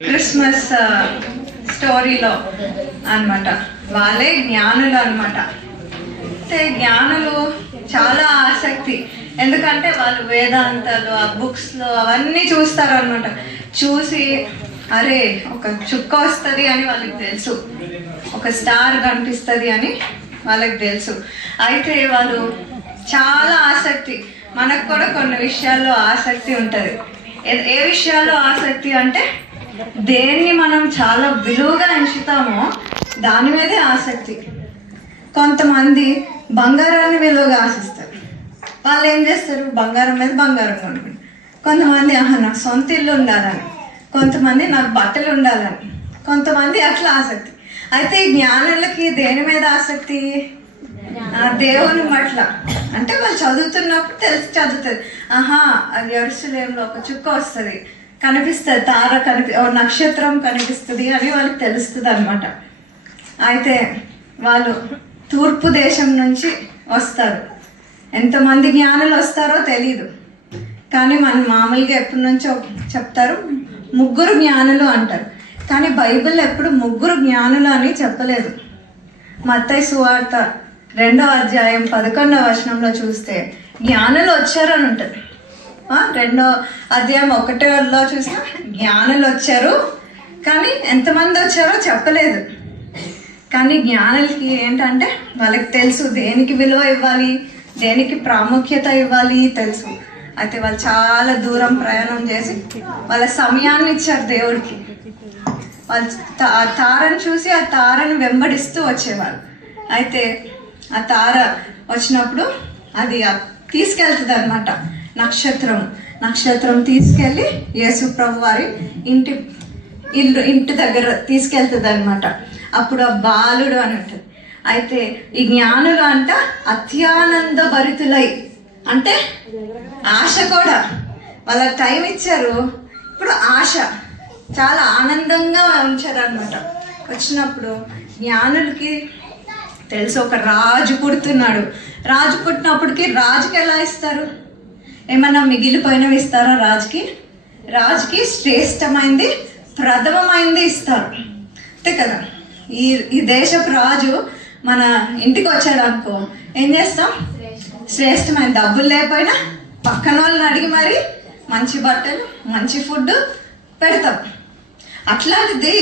Christmas స్టోరీలో అన్నమాట వాళ్ళే జ్ఞానులు అన్నమాట. అంటే జ్ఞానులు చాలా ఆసక్తి, ఎందుకంటే వాళ్ళు వేదాంతాలు ఆ బుక్స్లో అవన్నీ చూస్తారు అన్నమాట. చూసి అరే ఒక చుక్క వస్తుంది అని వాళ్ళకి తెలుసు, ఒక స్టార్ కనిపిస్తుంది అని వాళ్ళకి తెలుసు. అయితే వాళ్ళు చాలా ఆసక్తి, మనకు కూడా కొన్ని విషయాల్లో ఆసక్తి ఉంటుంది. ఏ విషయాల్లో ఆసక్తి అంటే దేన్ని మనం చాలా విలువగా ఎంచుతామో దాని మీదే ఆసక్తి. కొంతమంది బంగారాన్ని విలువగా ఆశిస్తారు, వాళ్ళు ఏం చేస్తారు బంగారం మీద బంగారం కొనుక్కుంటారు. కొంతమంది నాకు సొంత ఇల్లు ఉండాలని, కొంతమంది నాకు బట్టలు ఉండాలని, కొంతమంది అట్లా ఆసక్తి. అయితే ఈ జ్ఞానులకి దేని మీద ఆసక్తి? దేవుని పట్ల. అంటే వాళ్ళు చదువుతున్నప్పుడు తెలిసి చదువుతుంది, అది యెరూషలేములో ఒక చుక్క వస్తుంది, కనిపిస్తుంది, తార నక్షత్రం కనిపిస్తుంది అని వాళ్ళకి తెలుస్తుంది అనమాట. అయితే వాళ్ళు తూర్పు దేశం నుంచి వస్తారు. ఎంతమంది జ్ఞానులు వస్తారో తెలీదు, కానీ మన మామూలుగా ఎప్పటి నుంచో చెప్తారు ముగ్గురు జ్ఞానులు అంటారు. కానీ బైబిల్ ఎప్పుడు ముగ్గురు జ్ఞానులు అని చెప్పలేదు. మత్తయి సువార్త 2వ అధ్యాయం 11వ వచనంలో చూస్తే జ్ఞానులు వచ్చారని ఉంటుంది. 2వ అధ్యాయం 1లో చూస్తే జ్ఞానులు వచ్చారు, కానీ ఎంతమంది వచ్చారో చెప్పలేదు. కానీ జ్ఞానులకి ఏంటంటే వాళ్ళకి తెలుసు దేనికి విలువ ఇవ్వాలి, దేనికి ప్రాముఖ్యత ఇవ్వాలి తెలుసు. అయితే వాళ్ళు చాలా దూరం ప్రయాణం చేసి వాళ్ళ సమయాన్ని ఇచ్చారు దేవుడికి. వాళ్ళు ఆ తారను చూసి ఆ తారను వెంబడిస్తూ వచ్చేవాళ్ళు. అయితే ఆ తార వచ్చినప్పుడు అది తీసుకెళ్తుంది అనమాట. నక్షత్రం తీసుకెళ్ళి యేసు ప్రభు వారి ఇంటి దగ్గర తీసుకెళ్తుంది అనమాట. అప్పుడు ఆ బాలుడు అని ఉంటుంది. అయితే ఈ జ్ఞానులు అంట అత్యానంద భరితులై, అంటే ఆశ కూడా, వాళ్ళ టైం ఇచ్చారు, ఇప్పుడు ఆశ, చాలా ఆనందంగా ఉంచారు అనమాట. వచ్చినప్పుడు జ్ఞానులకి తెలుసు ఒక రాజు పుడుతున్నాడు. రాజు పుట్టినప్పటికి రాజుకి ఎలా ఇస్తారు? ఏమన్నా మిగిలిపోయినవి ఇస్తారా రాజుకి? రాజుకి శ్రేష్టమైంది, ప్రథమమైంది ఇస్తారు, అంతే కదా. ఈ దేశపు రాజు మన ఇంటికి వచ్చాడు అనుకో, ఏం చేస్తాం? శ్రేష్టమైన, డబ్బులు లేకపోయినా పక్కన వాళ్ళని అడిగి మరి మంచి బట్టలు, మంచి ఫుడ్ పెడతాం. అట్లాంటిది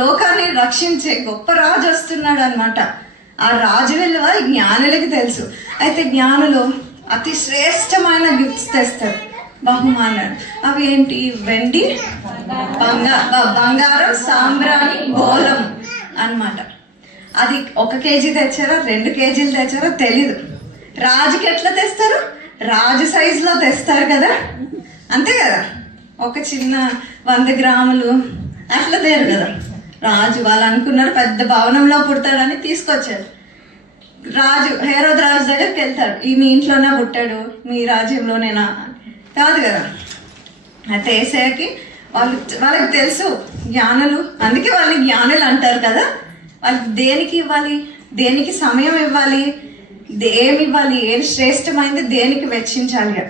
లోకాన్ని రక్షించే గొప్ప రాజు వస్తున్నాడు అనమాట. ఆ రాజు విలువ జ్ఞానులకి తెలుసు. అయితే జ్ఞానులు అతి శ్రేష్టమైన గిఫ్ట్స్ తెస్తారు, బహుమానాలు. అవి ఏంటి? వెండి, బంగారం, సాంబ్రాణి, గోళం అన్నమాట. అది 1 కేజీ తెచ్చారో 2 కేజీలు తెచ్చారో తెలీదు. రాజుకి ఎట్లా తెస్తారు? రాజు సైజులో తెస్తారు కదా, అంతే కదా. ఒక చిన్న 100 గ్రాములు అట్లా తేరు కదా. రాజు వాళ్ళు అనుకున్నారు పెద్ద భవనంలో పుడతాడని తీసుకొచ్చారు. హేరోదు రాజు దగ్గరికి వెళ్తాడు, ఈ మీ ఇంట్లోనే పుట్టాడు, మీ రాజ్యంలోనేనా? కాదు కదా. అయితే యేసయ్యకి వాళ్ళకి తెలుసు జ్ఞానులు, అందుకే వాళ్ళని జ్ఞానులు అంటారు కదా. వాళ్ళకి దేనికి ఇవ్వాలి, దేనికి సమయం ఇవ్వాలి, ఏమి ఇవ్వాలి, ఏది శ్రేష్టమైంది దేనికి వెచ్చించాలి.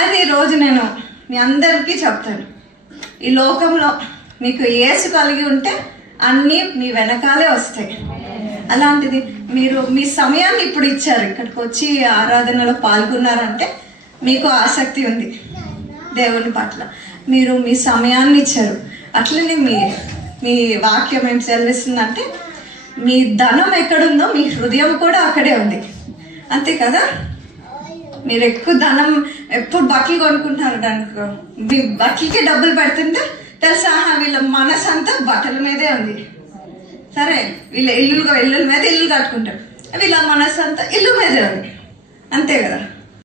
అయితే ఈరోజు నేను మీ అందరికీ చెప్తాను, ఈ లోకంలో మీకు యేసు కలిగి ఉంటే అన్నీ మీ వెనకాలే వస్తాయి. అలాంటిది మీరు మీ సమయాన్ని ఇప్పుడు ఇచ్చారు, ఇక్కడికి వచ్చి ఆరాధనలో పాల్గొన్నారంటే మీకు ఆసక్తి ఉంది దేవుని పట్ల, మీరు మీ సమయాన్ని ఇచ్చారు. అట్లనే మీ వాక్యం ఏం సెలవిస్తుందంటే మీ ధనం ఎక్కడుందో మీ హృదయం కూడా అక్కడే ఉంది, అంతే కదా. మీరు ఎక్కువ ధనం ఎప్పుడు బట్టలు కొనుక్కుంటున్నారు అనుకో, మీ బట్టలకి డబ్బులు పెడుతుంటే తెలుసా వీళ్ళ మనసు అంతా బట్టల మీదే ఉంది. సరే, వీళ్ళ ఇల్లుల మీద ఇల్లు కట్టుకుంటారు, వీళ్ళ మనసు అంతా ఇల్లు మీదే ఉంది, అంతే కదా.